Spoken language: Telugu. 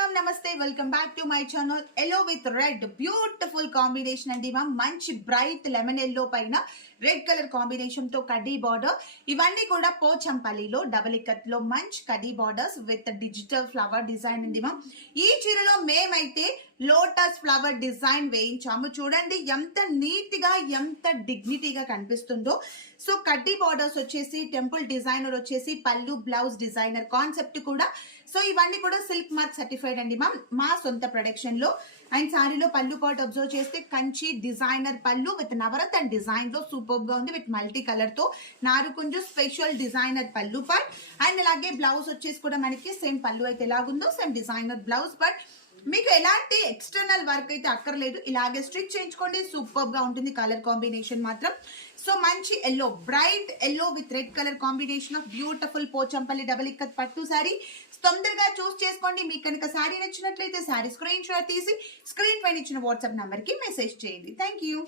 మ్యామ్ నమస్తే welcome back to my channel. Yellow with red beautiful combination అండి మ్యామ్. మంచి బ్రైట్ లెమన్ ఎల్లో పైన రెడ్ కలర్ కాంబినేషన్ తో కడ్డీ బార్డర్. ఇవన్నీ కూడా పోచంపల్లిలో డబుల్ ఇక్కత్ లో మంచి కడ్డీ borders with digital flower design అండి మ్యామ్. ఈ చీరలో మేమైతే లోటస్ ఫ్లవర్ డిజైన్ వేయించాము. చూడండి ఎంత నీట్ గా ఎంత డిగ్నిటీగా కనిపిస్తుందో. సో కడ్డీ బార్డర్స్ వచ్చేసి టెంపుల్ డిజైనర్ వచ్చేసి పళ్ళు బ్లౌజ్ డిజైనర్ కాన్సెప్ట్ కూడా. సో ఇవన్నీ కూడా సిల్క్ మార్క్ సర్టిఫైడ్ అండి మ్యామ్, మా సొంత ప్రొడక్షన్ లో. అండ్ సారీలో పళ్ళు పార్ట్ అబ్జర్వ్ చేస్తే కంచి డిజైనర్ పళ్ళు విత్ నవరత్న డిజైన్ లో సూపర్ గా ఉంది. విత్ మల్టీ కలర్ తో నారుకుంజు స్పెషల్ డిజైనర్ పళ్ళు పార్ట్. అండ్ అలాగే బ్లౌజ్ వచ్చేసి కూడా మనకి సేమ్ పళ్ళు అయితే ఎలాగుందో సేమ్ డిజైనర్ బ్లౌజ్ పార్ట్. మీకు ఎలాంటి ఎక్స్టర్నల్ వర్క్ అయితే అక్కర్లేదు, ఇలాగే స్టిచ్ చేయించుకోండి. సూపర్ గా ఉంటుంది కలర్ కాంబినేషన్ మాత్రం. సో మంచి yellow, bright yellow with red colour combination of beautiful Pochampally double ikat పట్టు సారీ. తొందరగా చూస్ చేసుకోండి. మీకు కనుక సారీ నచ్చినట్లయితే సారీ స్క్రీన్ షాట్ తీసి స్క్రీన్ పైన ఇచ్చిన వాట్సాప్ నంబర్ కి మెసేజ్ చేయండి. Thank you.